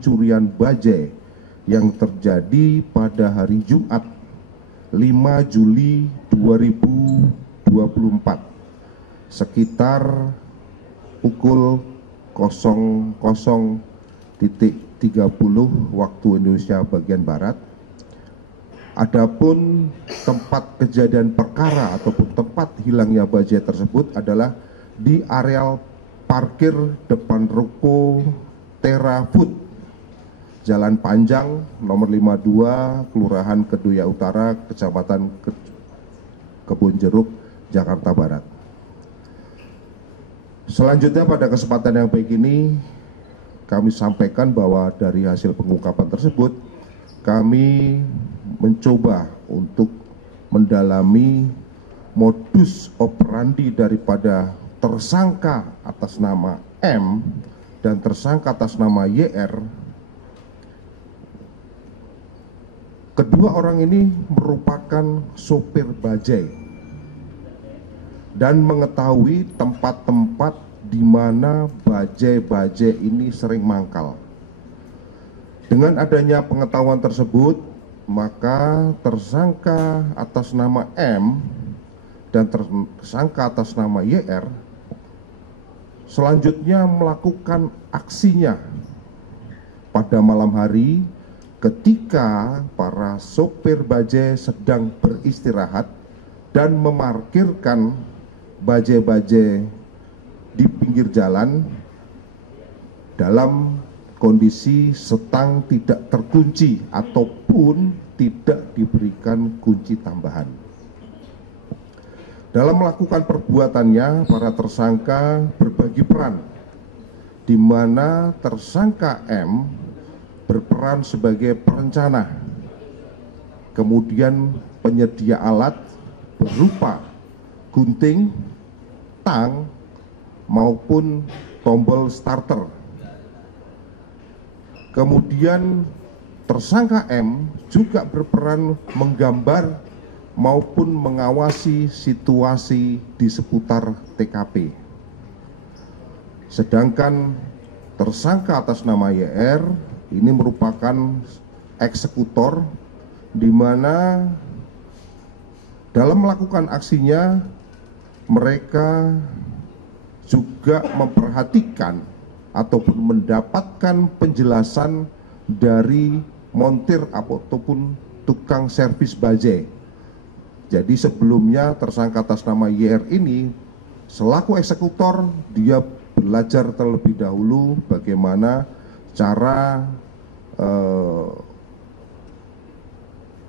pencurian bajai yang terjadi pada hari Jumat 5 Juli 2024 sekitar pukul 00.30 waktu Indonesia bagian Barat. Adapun tempat kejadian perkara ataupun tempat hilangnya bajai tersebut adalah di areal parkir depan ruko Tera Food, Jalan Panjang, nomor 52, Kelurahan Kedoya Utara, Kecamatan Kebonjeruk, Jakarta Barat. Selanjutnya pada kesempatan yang baik ini, kami sampaikan bahwa dari hasil pengungkapan tersebut, kami mencoba untuk mendalami modus operandi daripada tersangka atas nama M dan tersangka atas nama YR. Kedua orang ini merupakan sopir bajai dan mengetahui tempat-tempat di mana bajai-bajai ini sering mangkal. Dengan adanya pengetahuan tersebut, maka tersangka atas nama M dan tersangka atas nama YR selanjutnya melakukan aksinya pada malam hari ketika para sopir bajai sedang beristirahat dan memarkirkan bajai-bajai di pinggir jalan dalam kondisi setang tidak terkunci ataupun tidak diberikan kunci tambahan. Dalam melakukan perbuatannya, para tersangka berbagi peran, di mana tersangka M berperan sebagai perencana, kemudian penyedia alat berupa gunting, tang, maupun tombol starter. Kemudian tersangka M juga berperan menggambar maupun mengawasi situasi di seputar TKP. Sedangkan tersangka atas nama YR ini merupakan eksekutor, di mana dalam melakukan aksinya mereka juga memperhatikan ataupun mendapatkan penjelasan dari montir ataupun tukang servis bajai. Jadi sebelumnya tersangka atas nama YR ini selaku eksekutor, dia belajar terlebih dahulu bagaimana cara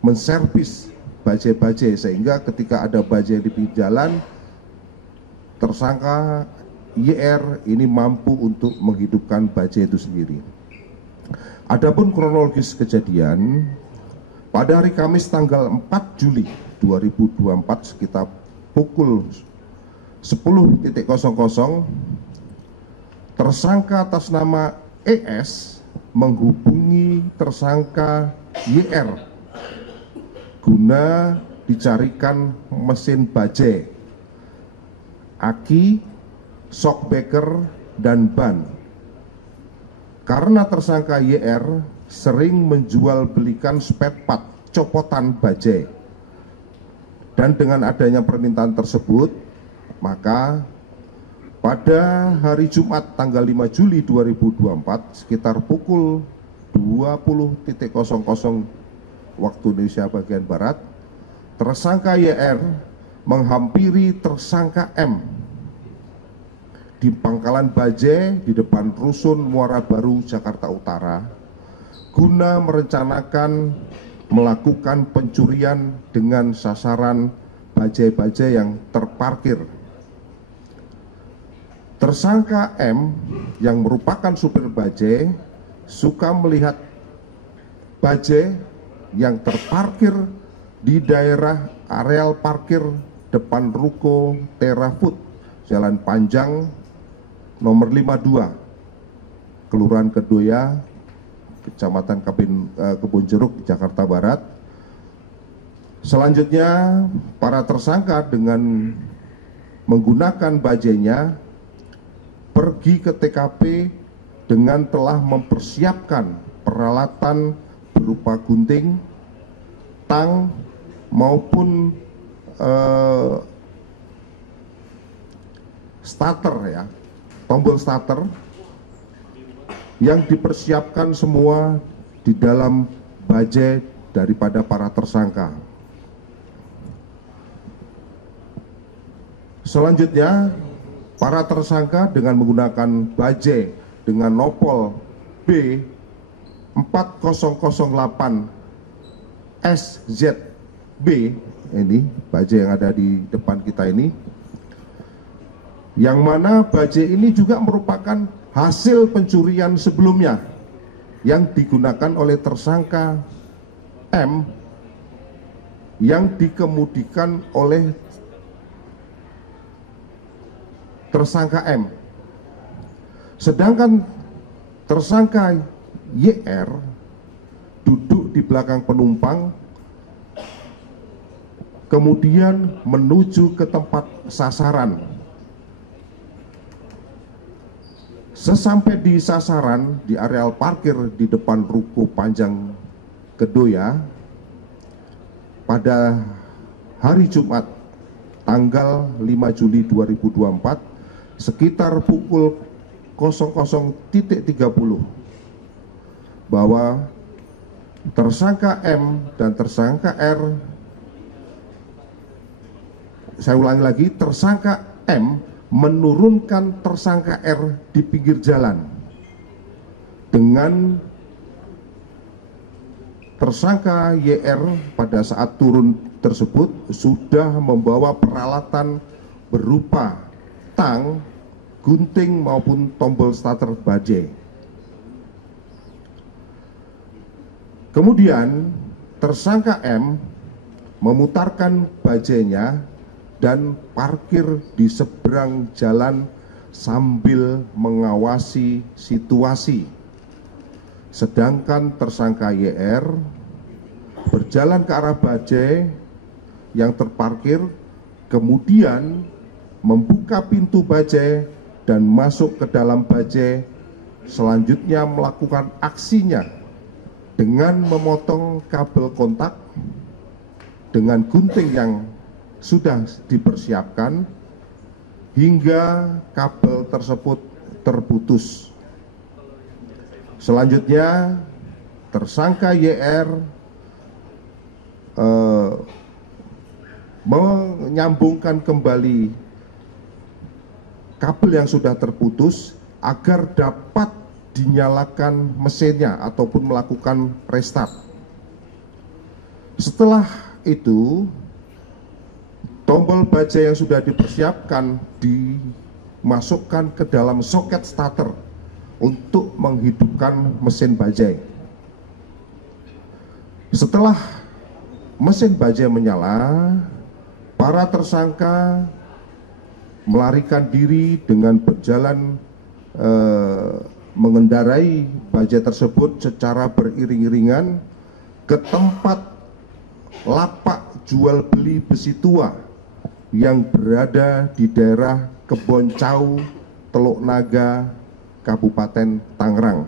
menservis bajai-bajai, sehingga ketika ada bajai di pinggir jalan, tersangka YR ini mampu untuk menghidupkan bajai itu sendiri. Adapun kronologis kejadian, pada hari Kamis tanggal 4 Juli 2024 sekitar pukul 10.00, tersangka atas nama ES menghubungi tersangka YR guna dicarikan mesin bajai, aki, shockbreaker, dan ban. Karena tersangka YR sering menjual belikan spare part copotan bajai, dan dengan adanya permintaan tersebut, maka pada hari Jumat tanggal 5 Juli 2024 sekitar pukul 20.00 waktu Indonesia bagian Barat, tersangka YR menghampiri tersangka M di pangkalan bajai di depan Rusun Muara Baru, Jakarta Utara, guna merencanakan melakukan pencurian dengan sasaran bajai-bajai yang terparkir. Tersangka M yang merupakan supir bajai suka melihat bajai yang terparkir di daerah areal parkir depan ruko Tera Food, Jalan Panjang, nomor 52, Kelurahan Kedoya, Kecamatan Kebonjeruk, Jakarta Barat. Selanjutnya, para tersangka dengan menggunakan bajainya pergi ke TKP dengan telah mempersiapkan peralatan berupa gunting, tang, maupun starter ya, tombol starter yang dipersiapkan semua di dalam bajai daripada para tersangka. Selanjutnya, para tersangka dengan menggunakan bajai dengan nopol B4008 SZB, ini bajai yang ada di depan kita ini, yang mana bajai ini juga merupakan hasil pencurian sebelumnya yang digunakan oleh tersangka M yang dikemudikan oleh tersangka M. Sedangkan tersangka YR duduk di belakang penumpang, kemudian menuju ke tempat sasaran. Sesampai di sasaran, di areal parkir di depan Ruko Panjang Kedoya, pada hari Jumat tanggal 5 Juli 2024 sekitar pukul 00.30 bahwa tersangka M dan tersangka R, saya ulangi lagi, tersangka M menurunkan tersangka R di pinggir jalan dengan tersangka YR pada saat turun tersebut sudah membawa peralatan berupa tang, gunting maupun tombol starter bajai. Kemudian tersangka M memutarkan bajainya dan parkir di seberang jalan sambil mengawasi situasi. Sedangkan tersangka YR berjalan ke arah bajai yang terparkir, kemudian membuka pintu bajai dan masuk ke dalam bajai, selanjutnya melakukan aksinya dengan memotong kabel kontak dengan gunting yang sudah dipersiapkan hingga kabel tersebut terputus. Selanjutnya tersangka YR menyambungkan kembali kabel yang sudah terputus agar dapat dinyalakan mesinnya ataupun melakukan restart. Setelah itu, tombol bajai yang sudah dipersiapkan dimasukkan ke dalam soket starter untuk menghidupkan mesin bajai. Setelah mesin bajai menyala, para tersangka melarikan diri dengan berjalan mengendarai bajai tersebut secara beriring-iringan ke tempat lapak jual beli besi tua yang berada di daerah Kebon Cau, Teluk Naga, Kabupaten Tangerang.